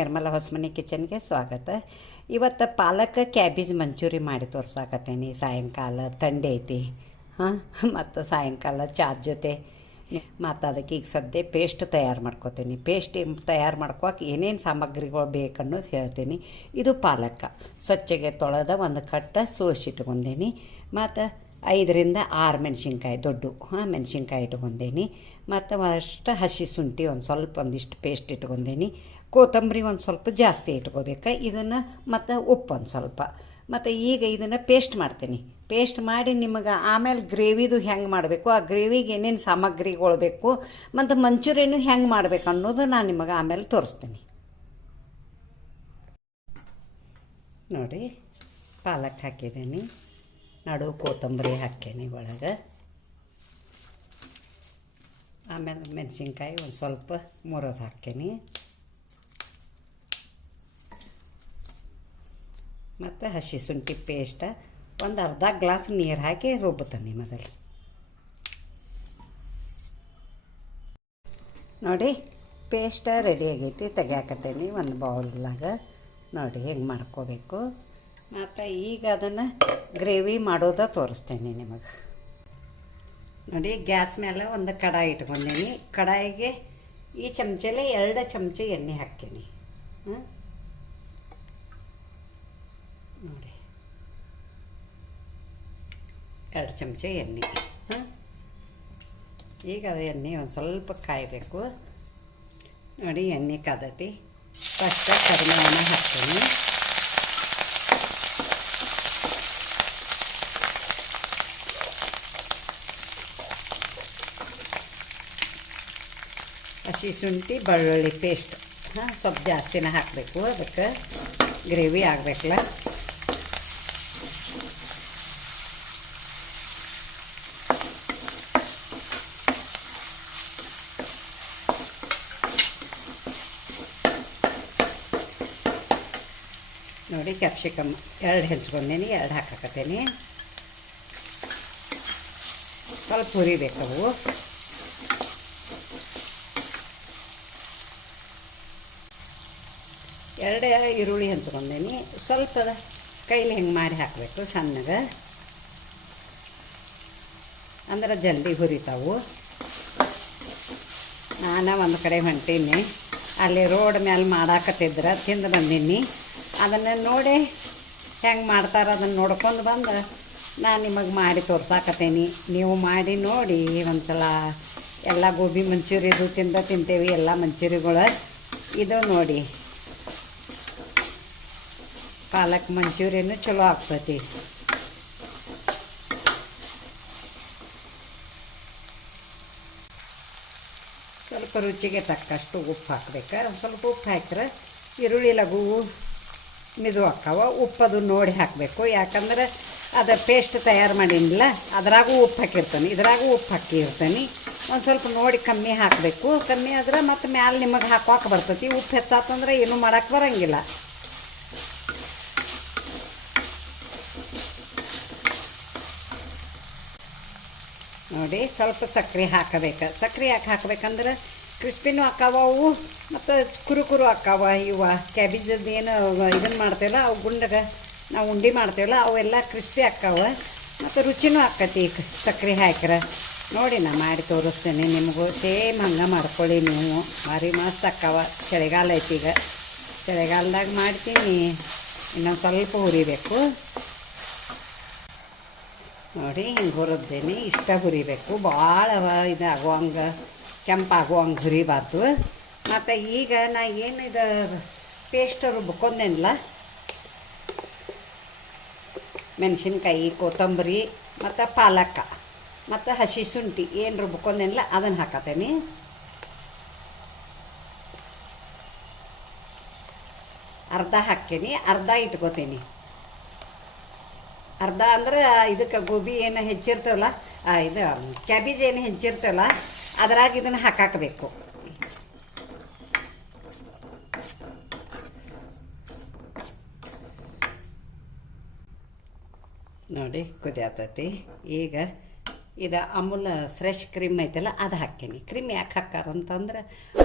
ನಿರ್ಮಲ ಹೊಸಮನಿ ಕಿಚನ್ಗೆ ಸ್ವಾಗತ. ಇವತ್ತು ಪಾಲಕ್ ಕ್ಯಾಬೇಜ್ ಮಂಚೂರಿ ಮಾಡಿ ತೋರ್ಸಾಕತ್ತೇನಿ ಸಾಯಂಕಾಲ ಥಂಡಿ ಐತಿ. ಹಾಂ, ಮತ್ತು ಸಾಯಂಕಾಲ ಚಾ ಜೊತೆ. ಮತ್ತು ಅದಕ್ಕೆ ಈಗ ಸದ್ಯ ಪೇಸ್ಟ್ ತಯಾರು ಮಾಡ್ಕೋತೀನಿ. ಪೇಸ್ಟ್ ತಯಾರು ಮಾಡ್ಕೋಕೆ ಏನೇನು ಸಾಮಗ್ರಿಗಳು ಬೇಕನ್ನೋದು ಹೇಳ್ತೀನಿ. ಇದು ಪಾಲಕ. ಸ್ವಚ್ಛಗೆ ತೊಳೆದ ಒಂದು ಕಟ್ಟ ಸೋಸಿಟ್ಕೊಂಡೇನಿ ಮತ್ತು ಐದರಿಂದ ಆರು ಮೆಣಸಿನ್ಕಾಯಿ, ದೊಡ್ಡ, ಹಾಂ, ಮೆಣಸಿನ್ಕಾಯಿ ಇಟ್ಕೊಂಡೇನಿ. ಮತ್ತು ಅಷ್ಟು ಹಸಿ ಶುಂಠಿ ಒಂದು ಸ್ವಲ್ಪ ಒಂದಿಷ್ಟು ಪೇಸ್ಟ್ ಇಟ್ಕೊಂಡೇನಿ. ಕೊತ್ತಂಬರಿ ಒಂದು ಸ್ವಲ್ಪ ಜಾಸ್ತಿ ಇಟ್ಕೋಬೇಕು. ಇದನ್ನು ಮತ್ತು ಉಪ್ಪು ಒಂದು ಸ್ವಲ್ಪ. ಮತ್ತು ಈಗ ಇದನ್ನು ಪೇಸ್ಟ್ ಮಾಡ್ತೀನಿ. ಪೇಸ್ಟ್ ಮಾಡಿ ನಿಮಗೆ ಆಮೇಲೆ ಗ್ರೇವಿದು ಹೆಂಗೆ ಮಾಡಬೇಕು, ಆ ಗ್ರೇವಿಗೆ ಏನೇನು ಸಾಮಗ್ರಿಗಳು ಬೇಕು, ಮತ್ತು ಮಂಚೂರಿಯನ್ನು ಹೆಂಗೆ ಮಾಡಬೇಕು ಅನ್ನೋದು ನಾನು ನಿಮಗೆ ಆಮೇಲೆ ತೋರಿಸ್ತೀನಿ. ನೋಡಿ, ಪಾಲಕ್ ಹಾಕಿದ್ದೀನಿ. ನಡು ಕೊತ್ತಂಬರಿ ಹಾಕೇನಿ ಒಳಗೆ. ಆಮೇಲೆ ಮೆಣಸಿನ್ಕಾಯಿ ಒಂದು ಸ್ವಲ್ಪ ಮುರಿದು ಹಾಕೇನಿ ಮತ್ತು ಹಸಿ ಶುಂಠಿ ಪೇಸ್ಟ ಒಂದು ಅರ್ಧ ಗ್ಲಾಸ್ ನೀರು ಹಾಕಿ ರುಬ್ಬುತ್ತಾನೆ ಮೊದಲು. ನೋಡಿ, ಪೇಸ್ಟ ರೆಡಿ ಆಗೈತಿ, ತೆಗಿಯಾಕತ್ತೇನಿ ಒಂದು ಬೌಲ್ದಾಗ ನೋಡಿ, ಹೆಂಗೆ ಮಾಡ್ಕೋಬೇಕು. ಮತ್ತು ಈಗ ಅದನ್ನು ಗ್ರೇವಿ ಮಾಡೋದ ತೋರಿಸ್ತೇನೆ ನಿಮಗೆ. ನೋಡಿ, ಗ್ಯಾಸ್ ಮೇಲೆ ಒಂದು ಕಡಾಯಿ ಇಟ್ಕೊಂಡೀನಿ. ಕಡಾಯಿಗೆ ಈ ಚಮಚಲ್ಲಿ ಎರಡು ಚಮಚ ಎಣ್ಣೆ ಹಾಕ್ತೀನಿ. ನೋಡಿ. ಎರಡು ಚಮಚ ಎಣ್ಣೆ. ಈಗ ಅದು ಎಣ್ಣೆ ಒಂದು ಸ್ವಲ್ಪ ಕಾಯಬೇಕು. ನೋಡಿ, ಎಣ್ಣೆ ಕಾದತಿ. ಫಸ್ಟ್ ಕರಿಮೆಣ್ಣೆ ಹಾಕ್ತೀನಿ. ಹಸಿ ಶುಂಠಿ ಬೆಳ್ಳುಳ್ಳಿ ಪೇಸ್ಟ್ ಹಾಂ, ಸ್ವಲ್ಪ ಜಾಸ್ತಿನ ಹಾಕಬೇಕು. ಅದಕ್ಕೆ ಗ್ರೇವಿ ಆಗಬೇಕಲ್ಲ. ನೋಡಿ ಕ್ಯಾಪ್ಸಿಕಮ್ ಎರಡು ಹೆಂಚ್ಕೊಂಡೇನಿ ಎರಡು ಹಾಕಕತ್ತೇನಿ. ಸ್ವಲ್ಪ ಹುರಿಬೇಕವು ಎರಡು ಈರುಳ್ಳಿ ಹಂಚ್ಕೊಂಡೇನಿ. ಸ್ವಲ್ಪ ಕೈಲಿ ಹೆಂಗೆ ಮಾಡಿ ಹಾಕಬೇಕು ಸಣ್ಣಗೆ. ಅಂದ್ರೆ ಜಲ್ದಿ ಹುರಿತಾವು. ನಾನು ಒಂದು ಕಡೆ ಹೊಂಟೀನಿ. ಅಲ್ಲಿ ರೋಡ್ ಮೇಲೆ ಮಾಡಾಕತ್ತಿದ್ರೆ ತಿಂದು ಬಂದೀನಿ. ಅದನ್ನು ನೋಡಿ ಹೆಂಗೆ ಮಾಡ್ತಾರೆ ಅದನ್ನು ನೋಡ್ಕೊಂಡು ಬಂದು ನಾನು ನಿಮಗೆ ಮಾಡಿ ತೋರ್ಸಾಕತ್ತೇನಿ. ನೀವು ಮಾಡಿ ನೋಡಿ ಒಂದು ಸಲ ಎಲ್ಲ ಗೋಬಿ ಮಂಚೂರಿದು ತಿಂದ ತಿಂತೇವೆ, ಎಲ್ಲ ಮಂಚೂರಿಗಳು ಇದು ನೋಡಿ. ಪಾಲಕ್ ಮಂಚೂರಿಯನ್ನು ಚಲೋ ಆಗ್ತೈತಿ. ಸ್ವಲ್ಪ ರುಚಿಗೆ ತಕ್ಕಷ್ಟು ಉಪ್ಪು ಹಾಕ್ಬೇಕು. ಒಂದು ಸ್ವಲ್ಪ ಉಪ್ಪು ಹಾಕಿದ್ರೆ ಈರುಳ್ಳಿ, ಲಘು ಮಿದು ಹಾಕವ ಉಪ್ಪದು ನೋಡಿ ಹಾಕಬೇಕು. ಯಾಕಂದ್ರೆ ಅದರ ಪೇಸ್ಟ್ ತಯಾರು ಮಾಡೀನಿಲ್ಲ ಅದರಾಗೂ ಉಪ್ಪು ಹಾಕಿರ್ತಾನೆ. ಇದ್ರಾಗೂ ಉಪ್ಪು ಹಾಕಿರ್ತಾನೆ. ಒಂದು ಸ್ವಲ್ಪ ನೋಡಿ ಕಮ್ಮಿ ಹಾಕಬೇಕು. ಕಮ್ಮಿ ಆದ್ರೆ ಮತ್ತು ಮ್ಯಾಲೆ ನಿಮಗೆ ಹಾಕೋಕೆ ಬರ್ತೈತಿ. ಉಪ್ಪು ಹೆಚ್ಚಾತಂದ್ರೆ ಏನೂ ಮಾಡೋಕೆ ಬರೋಂಗಿಲ್ಲ. ನೋಡಿ, ಸ್ವಲ್ಪ ಸಕ್ಕರೆ ಹಾಕಬೇಕು. ಸಕ್ಕರೆ ಯಾಕೆ ಹಾಕಬೇಕಂದ್ರೆ ಕ್ರಿಸ್ಪಿನೂ ಅಕ್ಕಾವ ಅವು ಮತ್ತು ಕುರು ಕುರು ಹಾಕಾವ ಇವ. ಕ್ಯಾಬೇಜದ್ದು ಏನು ಇದನ್ನು ಮಾಡ್ತೇವಲ್ಲ, ಅವು ಗುಂಡಗ ನಾವು ಉಂಡೆ ಮಾಡ್ತೇವಲ್ಲ, ಅವೆಲ್ಲ ಕ್ರಿಸ್ಪಿ ಅಕ್ಕಾವ ಮತ್ತು ರುಚಿನೂ ಹಾಕತಿ ಸಕ್ಕರೆ ಹಾಕ್ರೆ ನೋಡಿ, ನಾ ಮಾಡಿ ತೋರಿಸ್ತೇನೆ ನಿಮಗೂ. ಸೇಮ್ ಹಂಗೆ ಮಾಡ್ಕೊಳ್ಳಿ ನೀವು. ಭಾರಿ ಮಸ್ತ್ ಹಾಕಾವ. ಚಳಿಗಾಲ ಐತಿ ಈಗ. ಚಳಿಗಾಲದಾಗ ಮಾಡ್ತೀನಿ. ಇನ್ನೊಂದು ಸ್ವಲ್ಪ ಹುರಿಬೇಕು. ನೋಡಿ, ಹಿಂಗೆ ಹುರಿದ್ದೇನೆ ಇಷ್ಟ ಹುರಿಬೇಕು. ಭಾಳ ಇದು ಆಗುವಂಗೆ ಕೆಂಪಾಗುವಂಗೆ ಹುರಿಬಾರ್ದು. ಮತ್ತು ಈಗ ನಾ ಏನು ಇದು ಪೇಸ್ಟ್ ರುಬ್ಕೊಂಡೇನಲ್ಲ, ಮೆಣಸಿನ್ಕಾಯಿ, ಕೊತ್ತಂಬರಿ, ಮತ್ತು ಪಾಲಕ, ಮತ್ತು ಹಸಿ ಶುಂಠಿ ಏನು ರುಬ್ಕೊಂಡೇನಲ್ಲ ಅದನ್ನು ಹಾಕತ್ತೇನೆ ಅರ್ಧ ಹಾಕ್ತೀನಿ, ಅರ್ಧ ಇಟ್ಕೋತೀನಿ. ಅರ್ಧ ಅಂದ್ರೆ ಇದಕ್ಕೆ ಗೋಬಿ ಏನು ಹೆಚ್ಚಿರ್ತೇವಲ್ಲ ಇದು ಕ್ಯಾಬೇಜ್ ಏನು ಹೆಚ್ಚಿರ್ತೇವಲ್ಲ, ಅದ್ರಾಗ ಇದನ್ನು ಹಾಕಾಕಬೇಕು. ನೋಡಿ, ಕುದಿಯತೈತಿ. ಈಗ ಇದು ಅಮೂಲ್ ಫ್ರೆಶ್ ಕ್ರೀಮ್ ಐತಲ್ಲ, ಅದು ಹಾಕ್ತೀನಿ. ಕ್ರೀಮ್ ಯಾಕೆ ಹಾಕಾರ ಅಂತಂದ್ರೆ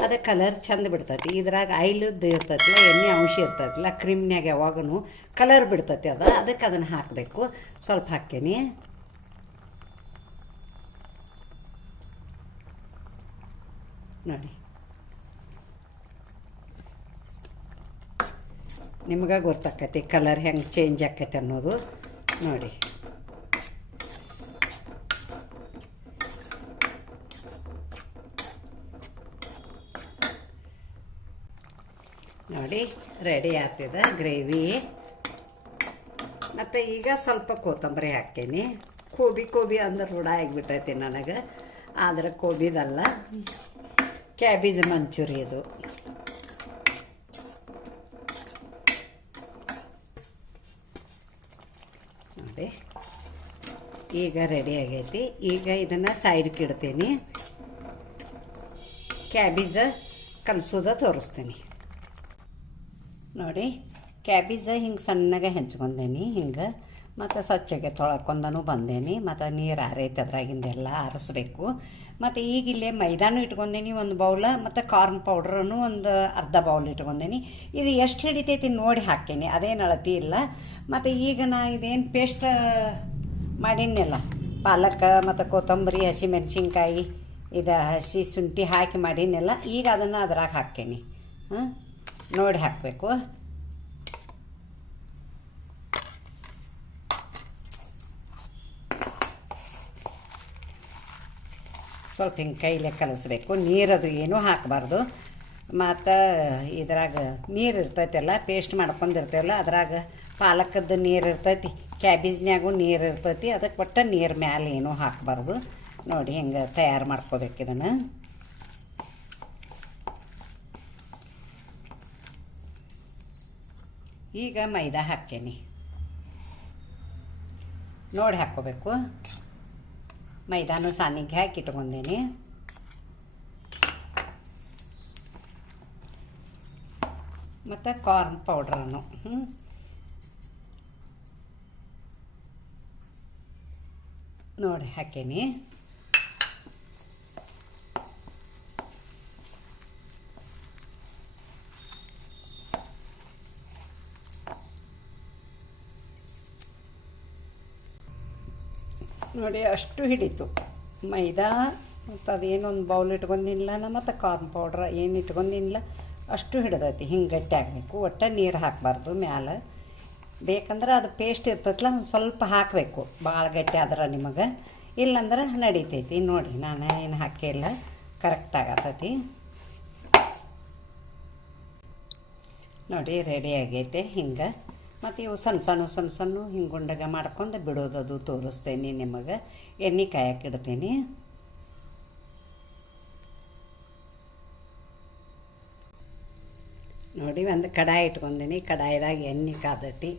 ಅದು ಕಲರ್ ಚಂದ ಬಿಡ್ತೈತಿ. ಇದ್ರಾಗ ಆಯಿಲದ್ದು ಇರ್ತೈತಿಲ್ಲ ಎಣ್ಣೆ ಅಂಶ ಇರ್ತೈತಿಲ್ಲ ಕ್ರೀಮ್ನಾಗ ಯಾವಾಗೂ ಕಲರ್ ಬಿಡ್ತೈತಿ ಅದು. ಅದಕ್ಕೆ ಅದನ್ನು ಹಾಕಬೇಕು. ಸ್ವಲ್ಪ ಹಾಕ್ತೀನಿ. ನೋಡಿ. ನಿಮ್ಗೆ ಗೊತ್ತಾಕೈತಿ ಕಲರ್ ಹೆಂಗೆ ಚೇಂಜ್ ಆಕೈತೆ ಅನ್ನೋದು. ನೋಡಿ. ರೆಡಿ ಆಗ್ತಿದೆ ಗ್ರೇವಿ ಮತ್ತು ಈಗ ಸ್ವಲ್ಪ ಕೊತ್ತಂಬರಿ ಹಾಕ್ತೀನಿ. ಕೋಬಿ ಕೋಬಿ ಅಂದ್ರೆ ರೂಢ ಆಗಿಬಿಟ್ಟೈತಿ ನನಗೆ. ಆದರೆ ಕೋಬಿದಲ್ಲ. ಕ್ಯಾಬೇಜ್ ಮಂಚೂರಿ ಇದು ನೋಡಿ. ಈಗ ರೆಡಿ ಆಗೈತಿ. ಈಗ ಇದನ್ನು ಸೈಡ್ಗೆ ಇಡ್ತೀನಿ ಕ್ಯಾಬೇಜ ಕಲಸೋದ ತೋರಿಸ್ತೀನಿ. ನೋಡಿ, ಕ್ಯಾಬೇಜ ಹಿಂಗೆ ಸಣ್ಣಗೆ ಹೆಂಚ್ಕೊಂಡೇನಿ, ಹಿಂಗೆ. ಮತ್ತು ಸ್ವಚ್ಛಗೆ ತೊಳ್ಕೊಂಡನು ಬಂದೇನಿ, ಮತ್ತು ನೀರು ಆರೈತೆ ಅದ್ರಾಗಿಂದೆಲ್ಲ ಆರಿಸ್ಬೇಕು ಮತ್ತು ಈಗ ಇಲ್ಲೇ ಮೈದಾನು ಇಟ್ಕೊಂಡೇನಿ ಒಂದು ಬೌಲ ಮತ್ತು ಕಾರ್ನ್ ಪೌಡ್ರನ್ನು ಒಂದು ಅರ್ಧ ಬೌಲ್ ಇಟ್ಕೊಂಡೇನಿ. ಇದು ಎಷ್ಟು ಹಿಡಿತೈತಿ ನೋಡಿ ಹಾಕೇನಿ, ಅದೇನು ಅಳತಿ ಇಲ್ಲ. ಮತ್ತು ಈಗ ನಾ ಇದೇನು ಪೇಸ್ಟ್ ಮಾಡಿನಲ್ಲ ಪಾಲಕ್ ಮತ್ತು ಕೊತ್ತಂಬರಿ, ಹಸಿಮೆಣ್ಸಿನ್ಕಾಯಿ, ಇದು ಹಸಿ ಶುಂಠಿ ಹಾಕಿ ಮಾಡಿನಲ್ಲ ಈಗ ಅದನ್ನು ಅದ್ರಾಗ ಹಾಕೇನಿ. ಹಾಂ ನೋಡಿ ಹಾಕಬೇಕು. ಸ್ವಲ್ಪ ಹಿಂಗೆ ಕೈಲೇ ಕಲಿಸ್ಬೇಕು. ನೀರದು ಏನೂ ಹಾಕಬಾರ್ದು. ಮತ್ತು ಇದ್ರಾಗ ನೀರು ಇರ್ತೈತಲ್ಲ ಪೇಸ್ಟ್ ಮಾಡ್ಕೊಂಡಿರ್ತೇವಲ್ಲ, ಅದ್ರಾಗ ಪಾಲಕದ್ದು ನೀರು ಇರ್ತೈತಿ, ಕ್ಯಾಬೇಜ್ನ್ಯಾಗೂ ನೀರು ಇರ್ತೈತಿ ಅದಕ್ಕೆ ಒಟ್ಟು ನೀರು ಮ್ಯಾಲೆ ಏನೂ ಹಾಕಬಾರ್ದು. ನೋಡಿ ಹಿಂಗೆ ತಯಾರು ಮಾಡ್ಕೋಬೇಕು ಇದನ್ನು. ಈಗ ಮೈದಾ ಹಾಕೇನಿ ನೋಡಿ ಹಾಕ್ಕೋಬೇಕು. ಮೈದಾನು ಸಾನಿಗೆ ಹಾಕಿ ಇಟ್ಕೊಂಡೇನಿ. ಮತ್ತು ಕಾರ್ನ್ ಪೌಡ್ರನ್ನು ಹ್ಞೂ ನೋಡಿ ಹಾಕೇನಿ ನೋಡಿ, ಅಷ್ಟು ಹಿಡಿತು. ಮೈದಾ, ಮತ್ತು ಅದೇನೊಂದು ಬೌಲ್ ಇಟ್ಕೊಂಡಿಲ್ಲ ಮತ್ತು ಕಾರ್ನ್ ಪೌಡ್ರ್ ಏನು ಇಟ್ಕೊಂಡಿಲ್ಲ ಅಷ್ಟು ಹಿಡ್ದೈತಿ. ಹಿಂಗೆ ಗಟ್ಟಿ ಆಗಬೇಕು. ಒಟ್ಟು ನೀರು ಹಾಕಬಾರ್ದು ಮ್ಯಾಲೆ. ಬೇಕಂದ್ರೆ ಅದು ಪೇಸ್ಟ್ ಇರ್ತೈತಲ್ಲ ಒಂದು ಸ್ವಲ್ಪ ಹಾಕಬೇಕು. ಭಾಳ ಗಟ್ಟಿ ಆದ್ರೆ ನಿಮಗೆ. ಇಲ್ಲಂದ್ರೆ ನಡೀತೈತಿ. ನೋಡಿ, ನಾನು ಏನು ಹಾಕಿಲ್ಲ ಕರೆಕ್ಟ್ ಆಗತ್ತೈತಿ ನೋಡಿ ರೆಡಿ ಆಗೈತೆ. ಹಿಂಗೆ. ಮತ್ತು ಇವು ಸಣ್ಣ ಸಣ್ಣ ಸಣ್ಣ ಸಣ್ಣ ಹಿಂಗೆ ಗುಂಡಗ ಮಾಡ್ಕೊಂಡು ಬಿಡೋದದು ತೋರಿಸ್ತೇನೆ ನಿಮಗೆ. ಎಣ್ಣೆ ಕಾಯಕ್ಕಿಡ್ತೀನಿ. ನೋಡಿ, ಒಂದು ಕಡಾಯಿ ಇಟ್ಕೊಂಡೀನಿ. ಕಡಾಯಿದಾಗ ಎಣ್ಣೆ ಕಾದತಿ.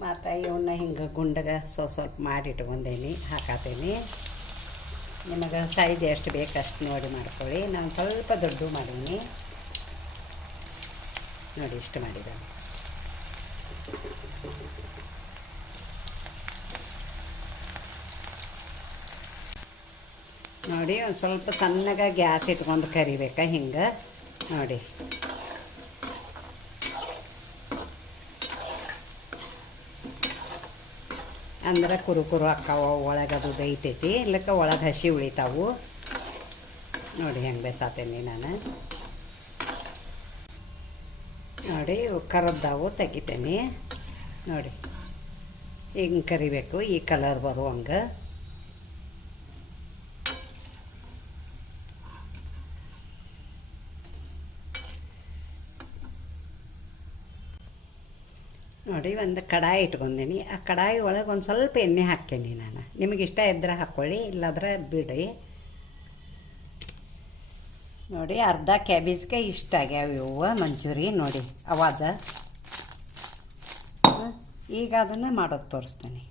ಮತ್ತು ಇವನ್ನ ಹಿಂಗೆ ಗುಂಡಗ ಸ್ವಲ್ಪ ಸ್ವಲ್ಪ ಮಾಡಿ ಇಟ್ಕೊಂಡೇನಿ, ಹಾಕತೀನಿ. ನಿಮಗೆ ಸೈಜ್ ಎಷ್ಟು ಬೇಕು ಅಷ್ಟು ನೋಡಿ ಮಾಡ್ಕೊಳ್ಳಿ. ನಾನು ಸ್ವಲ್ಪ ದೊಡ್ಡ ಮಾಡೀನಿ. ನೋಡಿ, ಇಷ್ಟು ಮಾಡಿದೆ ನೋಡಿ, ಒಂದು ಸ್ವಲ್ಪ ಸಣ್ಣಗೆ ಗ್ಯಾಸ್ ಇಟ್ಕೊಂಡು ಕರಿಬೇಕಾ ಹಿಂಗೆ? ನೋಡಿ. ಅಂದ್ರೆ ಕುರು ಕುರು ಅಕ್ಕಾವ ಒಳಗೆ ಅದು ದೈತೈತಿ ಇಲ್ಲಕ್ಕ ಒಳಗೆ ಹಸಿ ಉಳಿತಾವು. ನೋಡಿ ಹೆಂಗೆ ಬೇಸಾತೇನಿ ನಾನು. ನೋಡಿ ಕರದ್ದಾವು ತೆಗಿತೇನೆ. ನೋಡಿ, ಹಿಂಗೆ ಕರಿಬೇಕು, ಈ ಕಲರ್ ಬರುವಂಗೆ. ನೋಡಿ, ಒಂದು ಕಡಾಯಿ ಇಟ್ಕೊಂಡೀನಿ ಆ ಕಡಾಯಿ ಒಳಗೆ ಒಂದು ಸ್ವಲ್ಪ ಎಣ್ಣೆ ಹಾಕ್ತೀನಿ ನಾನು. ನಿಮಗೆ ಇಷ್ಟ ಇದ್ರೆ ಹಾಕ್ಕೊಳ್ಳಿ, ಇಲ್ಲಾದ್ರೆ ಬಿಡಿ. ನೋಡಿ, ಅರ್ಧ ಕ್ಯಾಬೇಜ್ಗೆ ಇಷ್ಟ ಆಗ್ಯಾವ ಇವು, ಮಂಚೂರಿ, ನೋಡಿ, ಅವಾಜ. ಈಗ ಅದನ್ನು ಮಾಡೋದು ತೋರಿಸ್ತೀನಿ.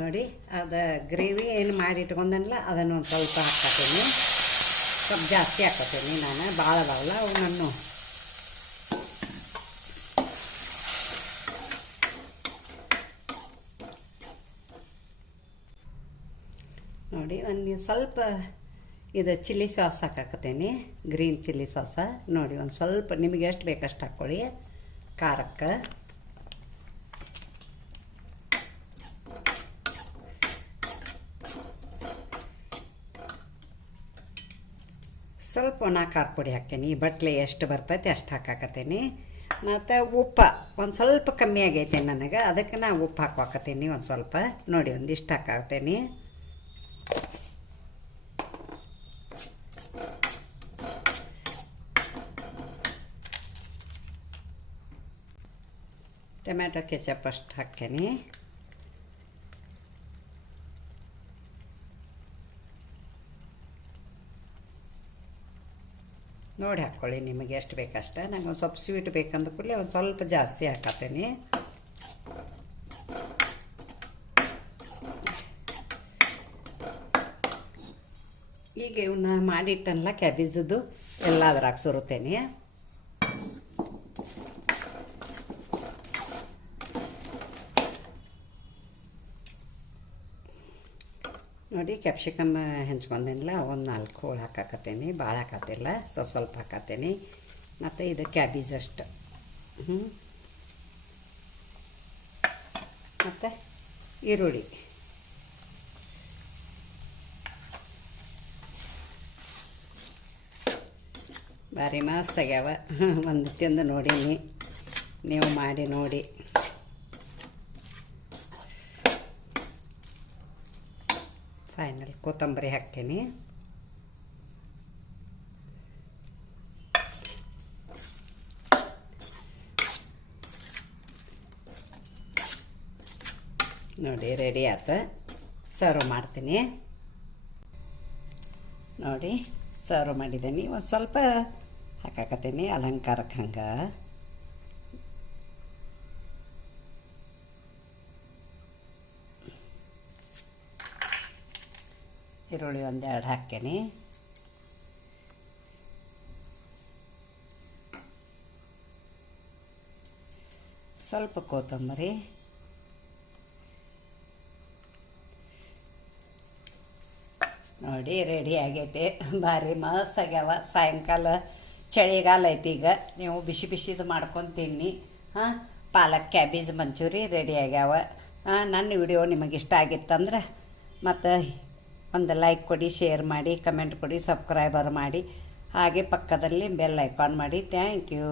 ನೋಡಿ, ಅದು ಗ್ರೇವಿ ಏನು ಮಾಡಿ ಇಟ್ಕೊಂಡನಲ್ಲ ಅದನ್ನು ಒಂದು ಸ್ವಲ್ಪ ಹಾಕ್ಕೊತೀನಿ ಸ್ವಲ್ಪ ಜಾಸ್ತಿ ಹಾಕ್ಕೊತೀನಿ ನಾನು ಭಾಳ ಅದಾವಲ್ಲ ಅವು ನಾನು ಒಂದು ಸ್ವಲ್ಪ ಇದು ಚಿಲ್ಲಿ ಸಾಸ್ ಹಾಕಾಕತ್ತೀನಿ, ಗ್ರೀನ್ ಚಿಲ್ಲಿ ಸಾಸ. ನೋಡಿ, ಒಂದು ಸ್ವಲ್ಪ ನಿಮಗೆ ಎಷ್ಟು ಬೇಕಷ್ಟು ಹಾಕ್ಕೊಳ್ಳಿ ಖಾರಕ್ಕೆ. ಸ್ವಲ್ಪ ಒಣ ಖಾರ ಪುಡಿ ಹಾಕ್ತೀನಿ. ಬಟ್ಲೆ ಎಷ್ಟು ಬರ್ತೈತೆ ಅಷ್ಟು ಹಾಕಾಕತ್ತೀನಿ. ಮತ್ತು ಉಪ್ಪು, ಒಂದು ಸ್ವಲ್ಪ ಕಮ್ಮಿ ಆಗೈತೆ ನನಗೆ. ಅದಕ್ಕೆ ನಾ ಉಪ್ಪು ಹಾಕೋಕತ್ತೀನಿ ಒಂದು ಸ್ವಲ್ಪ. ನೋಡಿ, ಒಂದಿಷ್ಟು ಹಾಕಾಕತ್ತೇನೆ. ಟೊಮ್ಯಾಟೊ ಕೆಚಪ್ ಅಷ್ಟು ಹಾಕ್ತೇನೆ. ನೋಡಿ ಹಾಕ್ಕೊಳ್ಳಿ ನಿಮಗೆ ಎಷ್ಟು ಬೇಕಷ್ಟ. ನಂಗೆ ಒಂದು ಸ್ವಲ್ಪ ಸ್ವೀಟ್ ಬೇಕಂದ ಕೂಡಲೇ ಒಂದು ಸ್ವಲ್ಪ ಜಾಸ್ತಿ ಹಾಕತ್ತೇನೆ ಈಗ ಇವನ್ನ ಮಾಡಿಟ್ಟನಲ್ಲ ಕ್ಯಾಬೇಜದ್ದು ಎಲ್ಲ ಅದ್ರಾಗ ಸುರುತ್ತೇನೆ ನೋಡಿ ಕ್ಯಾಪ್ಸಿಕಮ್ ಹೆಂಚ್ಕೊಂಡೇನಿಲ್ಲ ಒಂದು ನಾಲ್ಕು ಹೋಳು ಹಾಕಾಕತ್ತೇನೆ ಭಾಳ ಹಾಕತ್ತಿಲ್ಲ ಸ್ವಲ್ಪ ಸ್ವಲ್ಪ ಹಾಕತ್ತೇನೆ ಮತ್ತು ಇದು ಕ್ಯಾಬೇಜ್ ಅಷ್ಟು. ಹ್ಞೂ ಮತ್ತು ಈರುಳ್ಳಿ. ಭಾರಿ ಮಸ್ತ್ ಆಗ್ಯಾವ ಒಂದು ತಿಂದು ನೋಡೀನಿ. ನೀವು ಮಾಡಿ ನೋಡಿ. ಫೈನಲ್ ಕೊತ್ತಂಬರಿ ಹಾಕ್ತೀನಿ. ನೋಡಿ ರೆಡಿ ಆತ. ಸರ್ವ್ ಮಾಡ್ತೀನಿ. ನೋಡಿ ಸರ್ವ್ ಮಾಡಿದ್ದೀನಿ. ಒಂದು ಸ್ವಲ್ಪ ಹಾಕಾಕತ್ತೀನಿ. ಅಲಂಕಾರಕ್ಕೆ ಹಂಗೆ. ಈರುಳ್ಳಿ ಒಂದೆರಡು ಹಾಕ್ತೇನೆ. ಸ್ವಲ್ಪ ಕೊತ್ತಂಬರಿ. ನೋಡಿ ರೆಡಿ ಆಗೈತೆ. ಭಾರಿ ಮಸ್ತ್ ಆಗ್ಯಾವ. ಸಾಯಂಕಾಲ, ಚಳಿಗಾಲ ಐತಿ ಈಗ. ನೀವು ಬಿಸಿ ಬಿಸಿದು ಮಾಡ್ಕೊಂಡು ತಿನ್ನಿ. ಹಾಂ, ಪಾಲಕ್, ಕ್ಯಾಬೇಜ್, ಮಂಚೂರಿ ರೆಡಿ ಆಗ್ಯಾವ. ನನ್ನ ವಿಡಿಯೋ ನಿಮಗೆ ಇಷ್ಟ ಆಗಿತ್ತಂದ್ರೆ ಮತ್ತು ಒಂದು ಲೈಕ್ ಕೊಡಿ, ಶೇರ್ ಮಾಡಿ, ಕಮೆಂಟ್ ಕೊಡಿ, ಸಬ್ಸ್ಕ್ರೈಬರ್ ಮಾಡಿ, ಹಾಗೆ ಪಕ್ಕದಲ್ಲಿ ಬೆಲ್ ಐಕಾನ್ ಮಾಡಿ. Thank you.